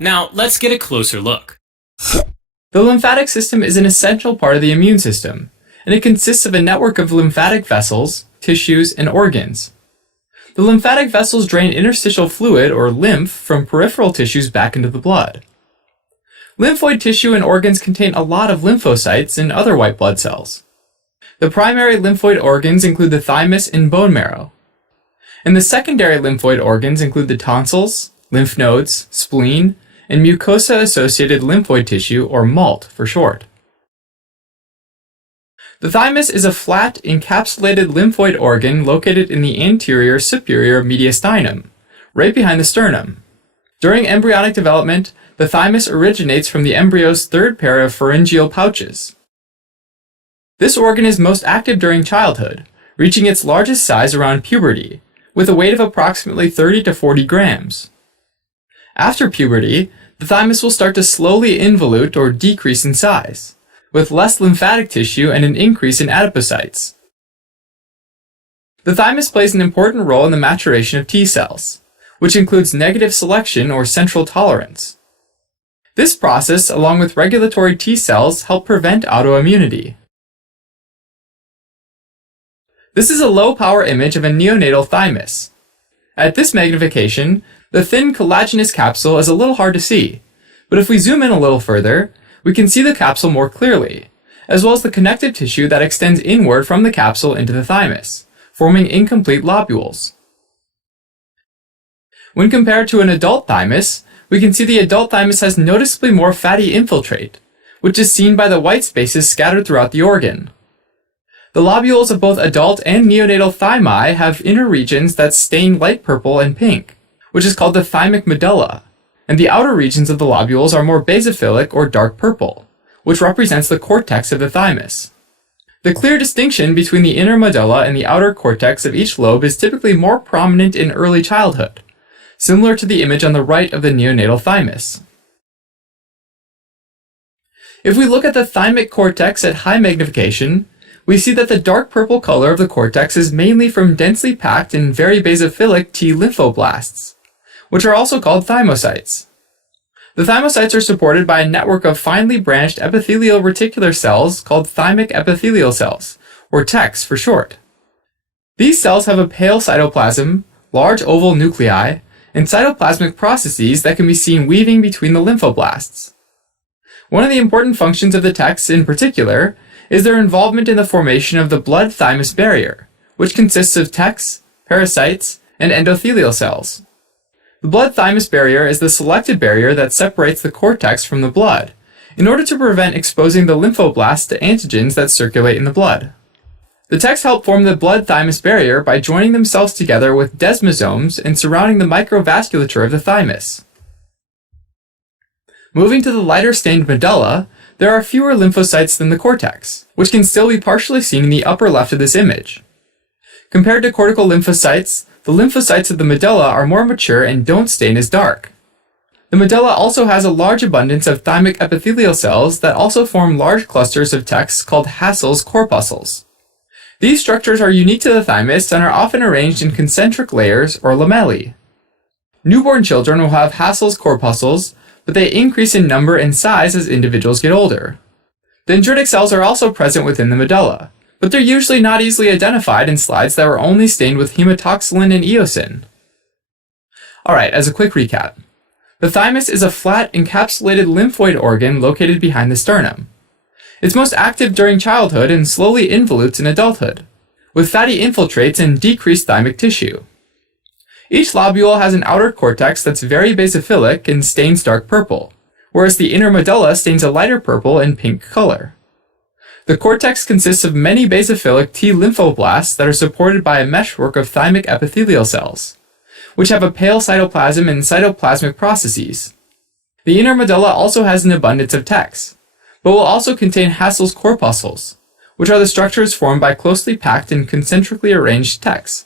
Now, let's get a closer look. The lymphatic system is an essential part of the immune system, and it consists of a network of lymphatic vessels, tissues, and organs. The lymphatic vessels drain interstitial fluid, or lymph, from peripheral tissues back into the blood. Lymphoid tissue and organs contain a lot of lymphocytes and other white blood cells. The primary lymphoid organs include the thymus and bone marrow. And the secondary lymphoid organs include the tonsils, lymph nodes, spleen, and mucosa-associated lymphoid tissue, or MALT for short. The thymus is a flat, encapsulated lymphoid organ located in the anterior superior mediastinum, right behind the sternum. During embryonic development, the thymus originates from the embryo's third pair of pharyngeal pouches. This organ is most active during childhood, reaching its largest size around puberty, with a weight of approximately 30 to 40 grams. After puberty, the thymus will start to slowly involute or decrease in size, with less lymphatic tissue and an increase in adipocytes. The thymus plays an important role in the maturation of T cells, which includes negative selection or central tolerance. This process, along with regulatory T cells, help prevent autoimmunity. This is a low-power image of a neonatal thymus. At this magnification, the thin collagenous capsule is a little hard to see, but if we zoom in a little further, we can see the capsule more clearly, as well as the connective tissue that extends inward from the capsule into the thymus, forming incomplete lobules. When compared to an adult thymus, we can see the adult thymus has noticeably more fatty infiltrate, which is seen by the white spaces scattered throughout the organ. The lobules of both adult and neonatal thymi have inner regions that stain light purple and pink, which is called the thymic medulla, and the outer regions of the lobules are more basophilic or dark purple, which represents the cortex of the thymus. The clear distinction between the inner medulla and the outer cortex of each lobe is typically more prominent in early childhood, similar to the image on the right of the neonatal thymus. If we look at the thymic cortex at high magnification, we see that the dark purple color of the cortex is mainly from densely packed and very basophilic T lymphoblasts, which are also called thymocytes. The thymocytes are supported by a network of finely branched epithelial reticular cells called thymic epithelial cells, or TECs for short. These cells have a pale cytoplasm, large oval nuclei, and cytoplasmic processes that can be seen weaving between the lymphoblasts. One of the important functions of the TECs in particular is their involvement in the formation of the blood-thymus barrier, which consists of TECs, pericytes, and endothelial cells. The blood-thymus barrier is the selected barrier that separates the cortex from the blood, in order to prevent exposing the lymphoblasts to antigens that circulate in the blood. The TECs help form the blood-thymus barrier by joining themselves together with desmosomes and surrounding the microvasculature of the thymus. Moving to the lighter-stained medulla, there are fewer lymphocytes than the cortex, which can still be partially seen in the upper left of this image. Compared to cortical lymphocytes, the lymphocytes of the medulla are more mature and don't stain as dark. The medulla also has a large abundance of thymic epithelial cells that also form large clusters of TECs called Hassel's corpuscles. These structures are unique to the thymus and are often arranged in concentric layers or lamellae. Newborn children will have Hassel's corpuscles, but they increase in number and size as individuals get older. Dendritic cells are also present within the medulla, but they're usually not easily identified in slides that were only stained with hematoxylin and eosin. Alright, as a quick recap. The thymus is a flat, encapsulated lymphoid organ located behind the sternum. It's most active during childhood and slowly involutes in adulthood, with fatty infiltrates and decreased thymic tissue. Each lobule has an outer cortex that's very basophilic and stains dark purple, whereas the inner medulla stains a lighter purple and pink color. The cortex consists of many basophilic T lymphoblasts that are supported by a meshwork of thymic epithelial cells, which have a pale cytoplasm and cytoplasmic processes. The inner medulla also has an abundance of TECs, but will also contain Hassel's corpuscles, which are the structures formed by closely packed and concentrically arranged TECs.